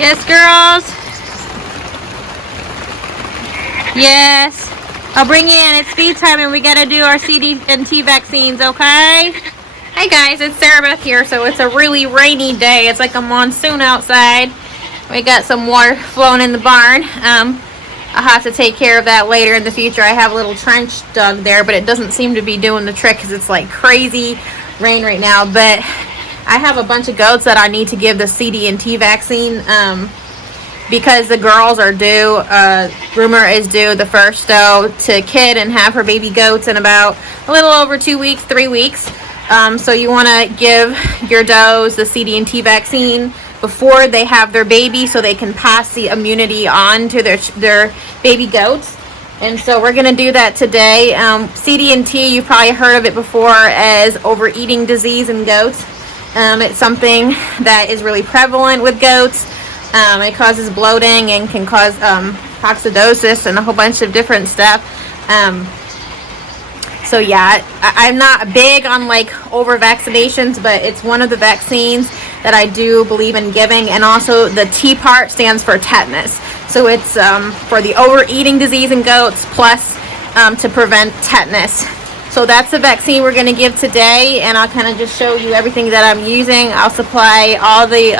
Yes, girls. Yes. I'll bring you in. It's feed time and we gotta do our CD&T vaccines, okay? Hey guys, it's Sarah Beth here. So it's a really rainy day. It's like a monsoon outside. We got some water flowing in the barn. I'll have to take care of that later in the future. I have a little trench dug there, but it doesn't seem to be doing the trick because it's like crazy rain right now. But I have a bunch of goats that I need to give the CD&T vaccine because the girls are due. Rumor is due the first doe to kid and have her baby goats in about a little over 2 weeks, 3 weeks. So you want to give your does the CD&T vaccine before they have their baby so they can pass the immunity on to their baby goats. And so we're going to do that today. CD&T, you've probably heard of it before as overeating disease in goats. It's something that is really prevalent with goats. It causes bloating and can cause coccidosis and a whole bunch of different stuff. So yeah, I'm not big on like over vaccinations, but it's one of the vaccines that I do believe in giving. And also the T part stands for tetanus. So it's for the overeating disease in goats plus to prevent tetanus. So that's the vaccine we're going to give today, and I'll kind of just show you everything that I'm using. I'll supply all the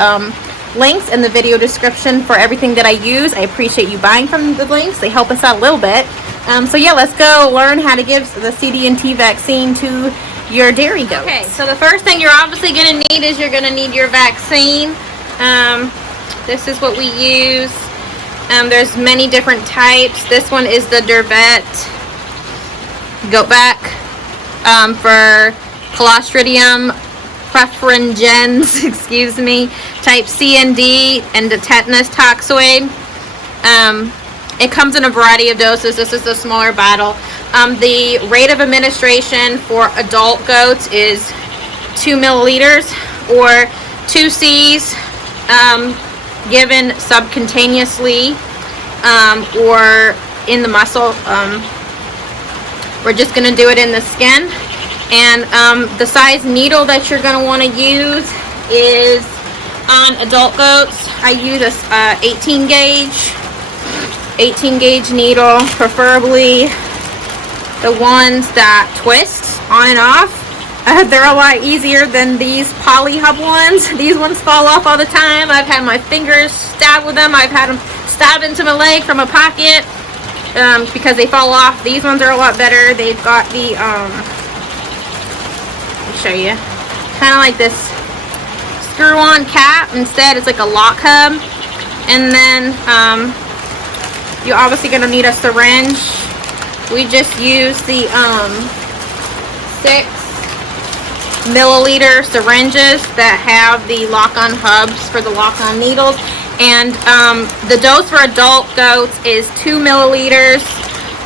links in the video description for everything that I use. I appreciate you buying from the links. They help us out a little bit. So yeah, let's go learn how to give the CD&T vaccine to your dairy goats. Okay, so the first thing you're obviously going to need is you're going to need your vaccine. This is what we use. There's many different types. This one is the Dervet goat back for Clostridium Perfringens, excuse me, type C and D, and the tetanus toxoid. It comes in a variety of doses. This is the smaller bottle. The rate of administration for adult goats is 2 milliliters or 2 C's given subcutaneously or in the muscle. We're just going to do it in the skin. And the size needle that you're going to want to use is on adult goats. I use a 18 gauge needle, preferably the ones that twist on and off. They're a lot easier than these poly hub ones. These ones fall off all the time. I've had my fingers stabbed with them. I've had them stabbed into my leg from a pocket because they fall off. These ones are a lot better. They've got the let me show you, kind of like this screw-on cap. Instead, it's like a lock hub. And then you're obviously going to need a syringe. We just use the 6 milliliter syringes that have the lock-on hubs for the lock-on needles. And the dose for adult goats is 2 milliliters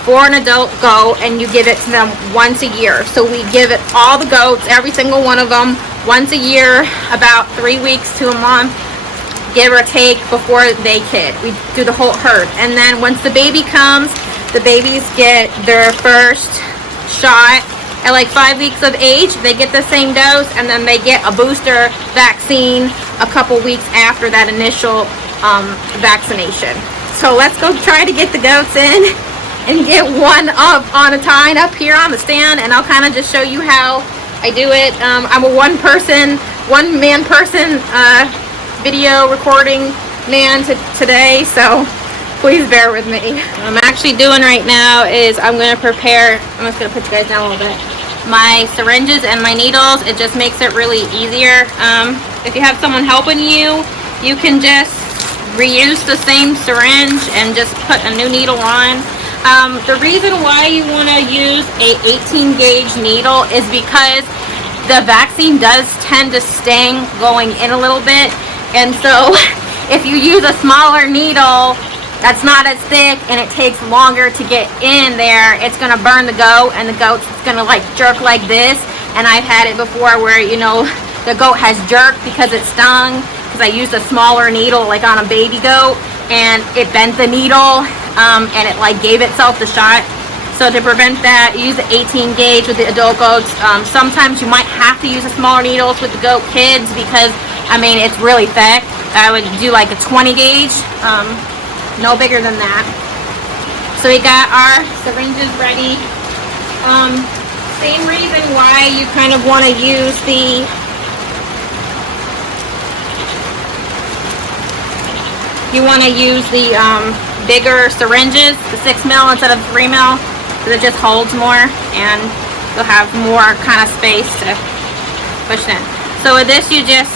for an adult goat, and you give it to them once a year. So we give it all the goats, every single one of them, once a year, about 3 weeks to a month, give or take, before they kid. We do the whole herd. And then once the baby comes, the babies get their first shot at like 5 weeks of age. They get the same dose, and then they get a booster vaccine a couple weeks after that initial vaccination. So let's go try to get the goats in and get one up on a time up here on the stand, and I'll kind of just show you how I do it. I'm a one man person video recording man today, so please bear with me. What I'm actually doing right now is I'm going to prepare, I'm just going to put you guys down a little bit, my syringes and my needles. It just makes it really easier. If you have someone helping you, you can just reuse the same syringe and just put a new needle on. The reason why you want to use a 18 gauge needle is because the vaccine does tend to sting going in a little bit. And so if you use a smaller needle that's not as thick and it takes longer to get in there, it's going to burn the goat, and the goat's going to like jerk like this. And I've had it before where, you know, the goat has jerked because it stung, because I used a smaller needle like on a baby goat, and it bent the needle and it like gave itself the shot. So to prevent that, use the 18 gauge with the adult goats. Sometimes you might have to use the smaller needles with the goat kids because, I mean, it's really thick. I would do like a 20 gauge, no bigger than that. So we got our syringes ready. Same reason why you kind of want to use the bigger syringes, the 6 mil instead of 3 mil, because it just holds more and you'll have more kind of space to push it in. So with this, you just,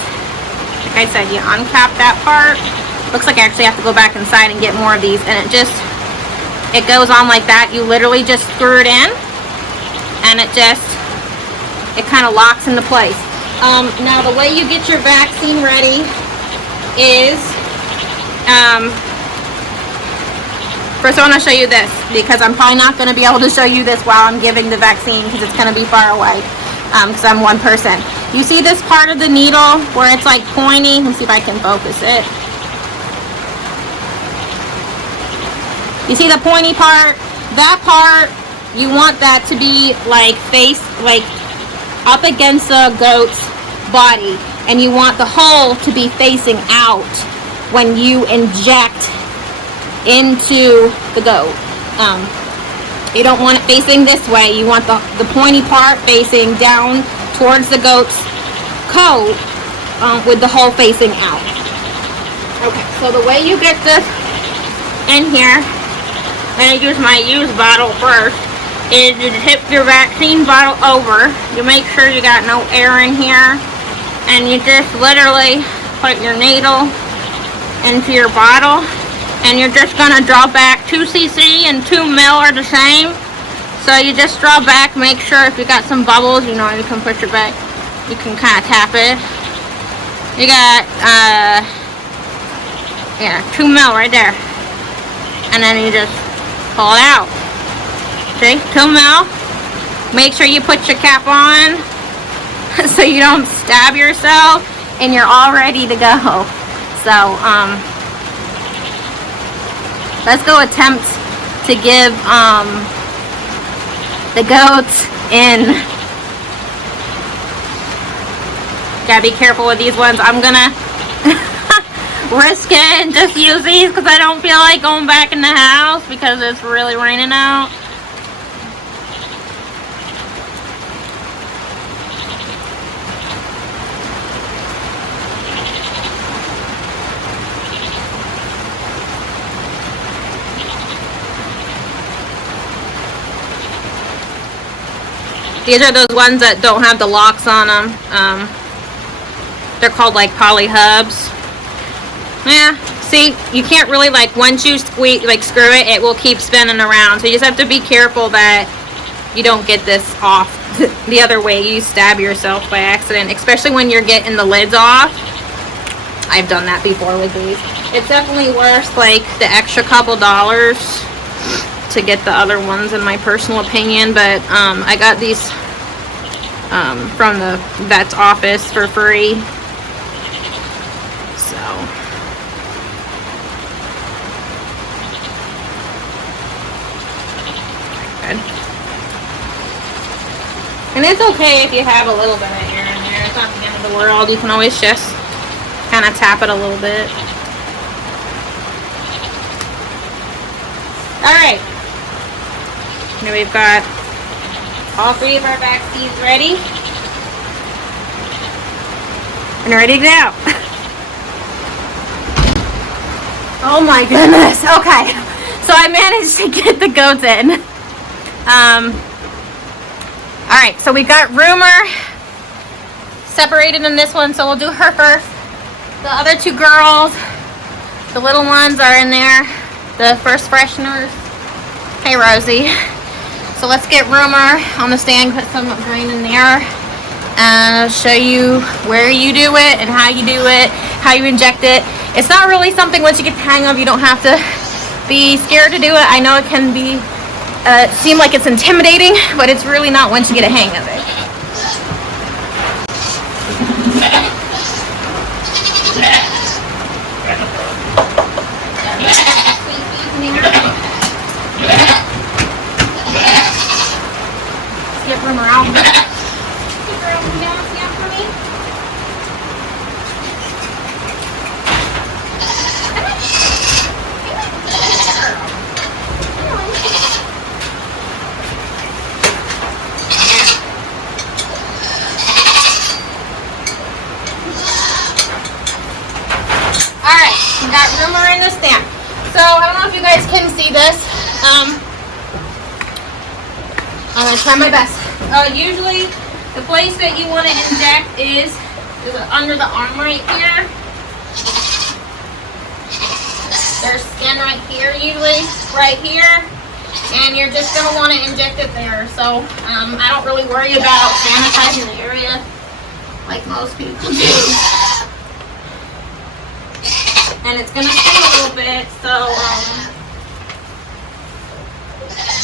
like I said, you uncap that part. Looks like I actually have to go back inside and get more of these, and it goes on like that. You literally just screw it in, and it kind of locks into place. Now the way you get your vaccine ready is, first I want to show you this, because I'm probably not going to be able to show you this while I'm giving the vaccine, because it's going to be far away, because I'm one person. You see this part of the needle where it's like pointy? Let me see if I can focus it. You see the pointy part? That part, you want that to be like up against the goat's body, and you want the hole to be facing out when you inject into the goat. You don't want it facing this way. You want the pointy part facing down towards the goat's coat, with the hole facing out. Okay, so the way you get this in here, I'm going to use my used bottle first, is you tip your vaccine bottle over. You make sure you got no air in here, and you just literally put your needle into your bottle, and you're just going to draw back. 2 cc and 2 mil are the same, so you just draw back. Make sure if you got some bubbles, you know, you can push it back, you can kind of tap it. You got 2 mil right there, and then you just pull it out. See, 2 mil. Make sure you put your cap on so you don't stab yourself, and you're all ready to go. So let's go attempt to give the goats in. Gotta be careful with these ones. I'm gonna risk it and just use these because I don't feel like going back in the house because it's really raining out. These are those ones that don't have the locks on them. They're called like poly hubs. Yeah, see, you can't really, like, once you screw it, it will keep spinning around. So you just have to be careful that you don't get this off the other way. You stab yourself by accident, especially when you're getting the lids off. I've done that before with these. It's definitely worth, like, the extra couple dollars to get the other ones, in my personal opinion. But I got these from the vet's office for free. So good. And it's okay if you have a little bit of air in there. It's not the end of the world. You can always just kind of tap it a little bit. Alright. Now we've got all 3 of our vaccines ready. And ready to go. Oh my goodness. Okay. So I managed to get the goats in. Alright, so we got Rumor separated in this one, so we'll do her first. The other 2 girls, the little ones, are in there. The first fresheners. Hey, Rosie. So let's get Rumor on the stand, put some grain in there, and I'll show you where you do it and how you do it, how you inject it. It's not really something, once you get the hang of, you don't have to be scared to do it. I know it can be seem like it's intimidating, but it's really not once you get a hang of it. Get Rumor out. Hey girl, can you down for me? groomer in the stand. So I don't know if you guys can see this. I'm gonna try my best. Usually the place that you want to inject is under the arm right here. There's skin right here, usually right here, and you're just gonna want to inject it there. So I don't really worry about sanitizing the area like most people do. And it's gonna sting a little bit, so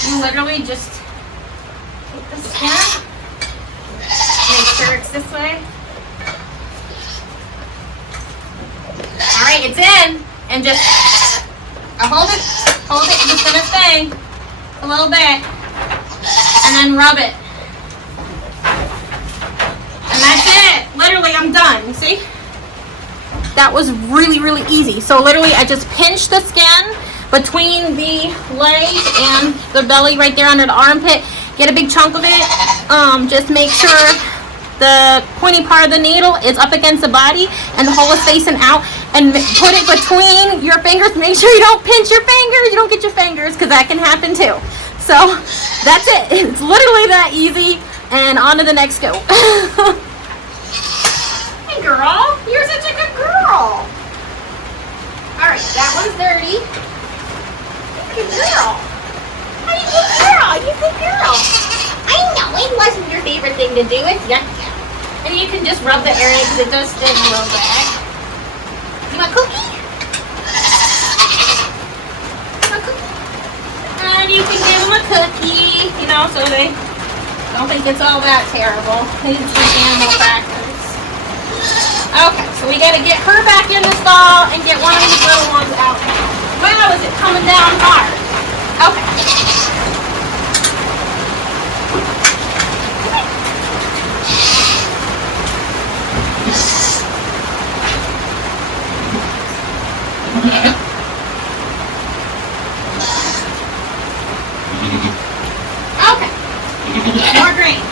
you literally just take the skin, make sure it's this way. Alright, it's in, and just hold it, it's just gonna sting a little bit, and then rub it. And that's it. Literally, I'm done, you see? That was really, really easy. So literally, I just pinched the skin between the leg and the belly right there under the armpit. Get a big chunk of it. Just make sure the pointy part of the needle is up against the body and the hole is facing out. And put it between your fingers. Make sure you don't pinch your fingers. You don't get your fingers, because that can happen too. So that's it. It's literally that easy. And on to the next go. Hey girl, you're such a good girl. Alright, that one's dirty. You're a good girl. Are you a good girl? You're a good girl. I know, it wasn't your favorite thing to do. It's yuck. And you can just rub the area because it does sting a little bit. You want a cookie? You want a cookie? And you can give them a cookie, you know, so they don't think it's all that terrible. They just like animal crackers. Okay, so we gotta get her back in the stall and get one of these little ones out now. Wow, is it coming down hard? Okay. Okay. More green.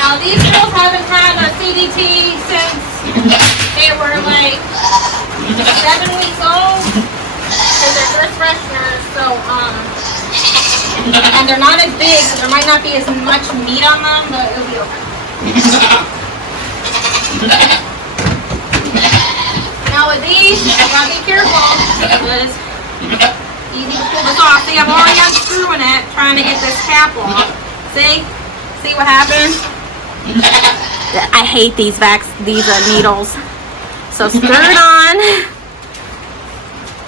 Now these girls haven't had a CDT since they were like 7 weeks old. Because they're first fresheners, so and they're not as big, so there might not be as much meat on them, but it'll be okay. Now with these, you gotta be careful because easy to pull this off. See, I'm already unscrewing it, trying to get this cap off. See? See what happens? I hate these needles. So screw it on.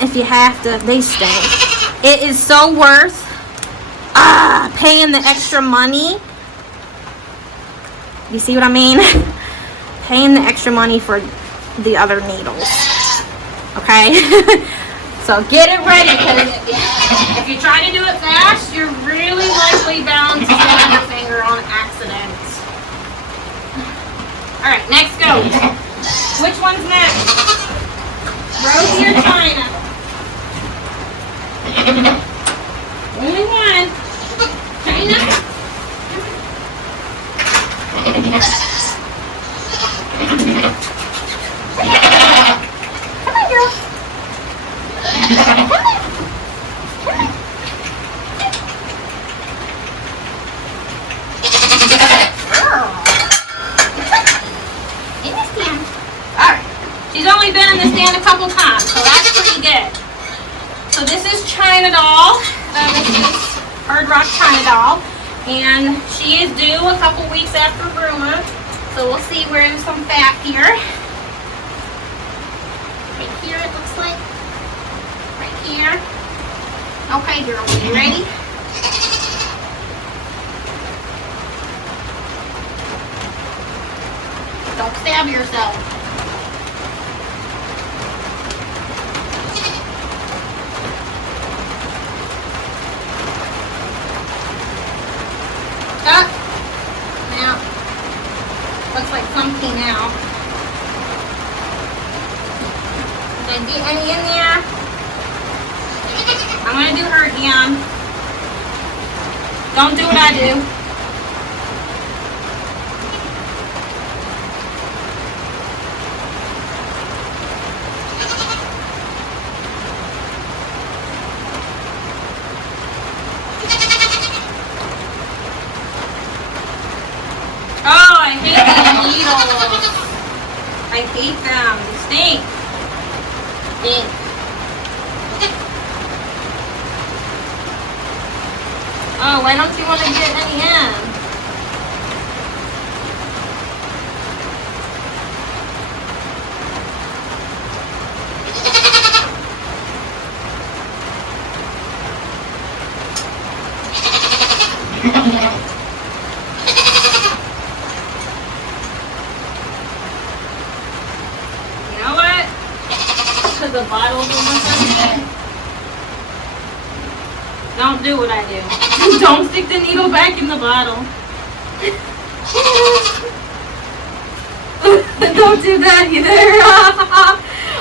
If you have to, they stink. It is so worth paying the extra money. You see what I mean? Paying the extra money for the other needles. Okay? So get it ready, because if you try to do it fast, you're really likely bound to stab your finger on accident. Alright, next go. Which one's next? Rosie or China? Only one. China? Come on, girl. Come on. Alright. She's only been in the stand a couple times, so that's pretty good. So this is China Doll. This is Hard Rock China Doll. And she is due a couple weeks after groomer. So we'll see where there's some fat here. Right here it looks like. Right here. Okay, girl, are you ready? Don't stab yourself. Up. Now, looks like some came out. Did I get any in there? I'm going to do her again. Don't do what I do. Oh, I hate these needles. I hate them. They stink. Stink. Oh, why don't you want to get any in? The bottle's almost empty. Don't do what I do. Don't stick the needle back in the bottle. Don't do that either.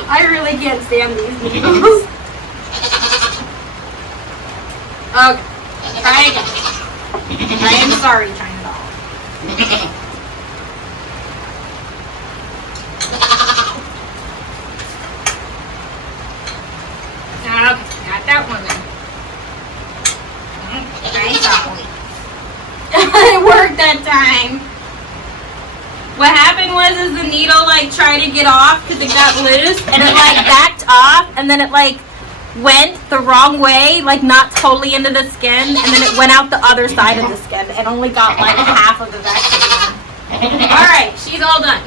I really can't stand these needles. Okay, try again. I am sorry, China doll. Okay, got that one then. Nice one. It worked that time. What happened was the needle like tried to get off because it got loose and it like backed off and then it like went the wrong way, like not totally into the skin, and then it went out the other side of the skin and only got like half of the vaccine. Alright, she's all done.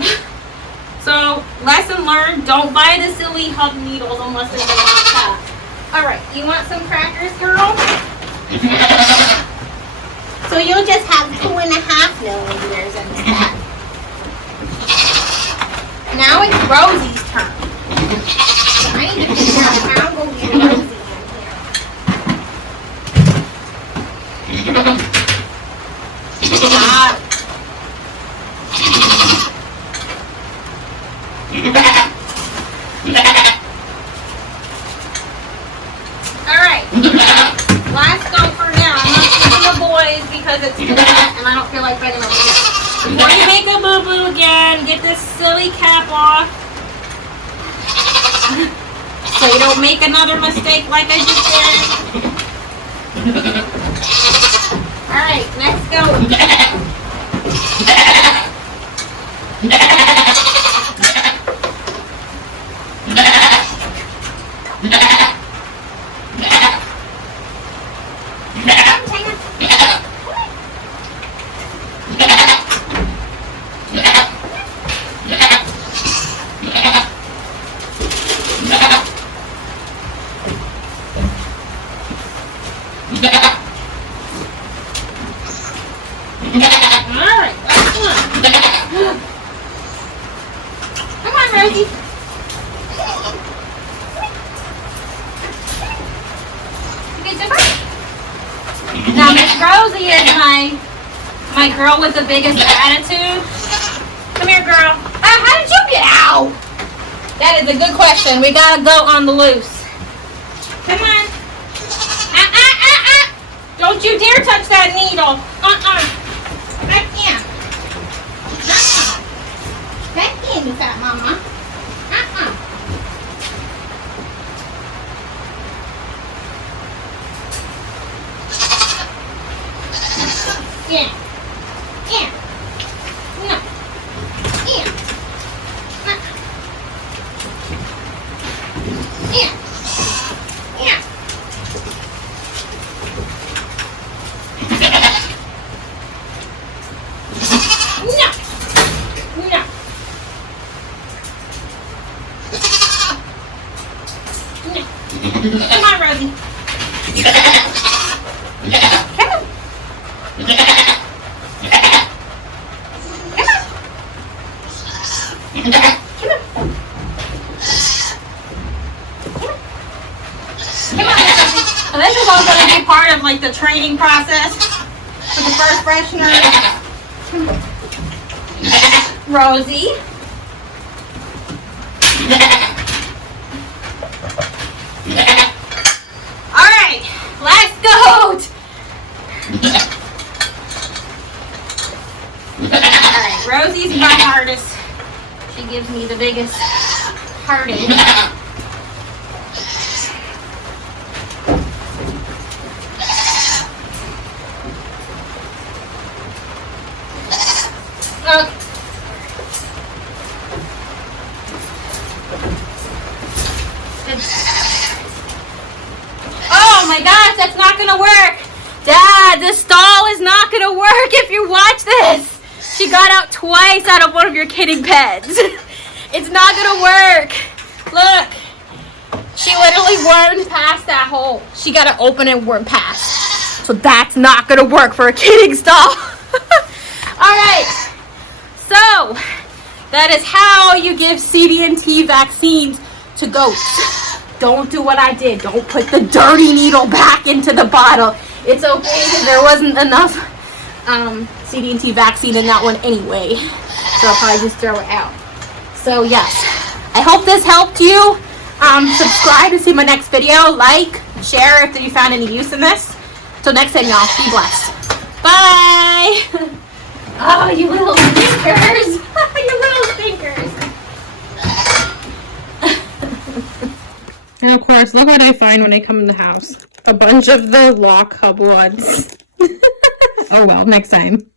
So, lesson learned, don't buy the silly hub needles unless they're locked up. Alright, you want some crackers, girl? So you'll just have 2.5 milliliters instead. Now it's Rosie's turn. So I need to figure out how I'm going to get Rosie in here. Stop. Alright, last go for now. I'm not taking the boys because it's late and I don't feel like begging them again. Before you make a boo-boo again, get this silly cap off so you don't make another mistake like I just did. Alright, next go. Now Miss Rosie is my girl with the biggest attitude. Come here, girl. How did you get out? That is a good question. We gotta go on the loose. Come on. Don't you dare touch that needle. Back in. Back in, you fat mama. Yeah. Yeah. No. Yeah. Yeah. Yeah. No. No. No. Come on, Rosie. Part of like the training process for the first freshener. Rosie. Alright, let's go. Alright, Rosie's my hardest. She gives me the biggest heartache. gonna work. Dad, this stall is not gonna work if you watch this. She got out twice out of one of your kidding pens. It's not gonna work. Look. She literally wormed past that hole. She gotta open and worm past. So that's not gonna work for a kidding stall. Alright. So, that is how you give CD&T vaccines to goats. Don't do what I did. Don't put the dirty needle back into the bottle. It's okay because there wasn't enough CD&T vaccine in that one anyway. So I'll probably just throw it out. So yes, I hope this helped you. Subscribe to see my next video. Like, share if you found any use in this. Till next time, y'all. Be blessed. Bye. Oh, you little stinkers. You little stinkers. And of course, look what I find when I come in the house. A bunch of the lock hub ones. Oh well, next time.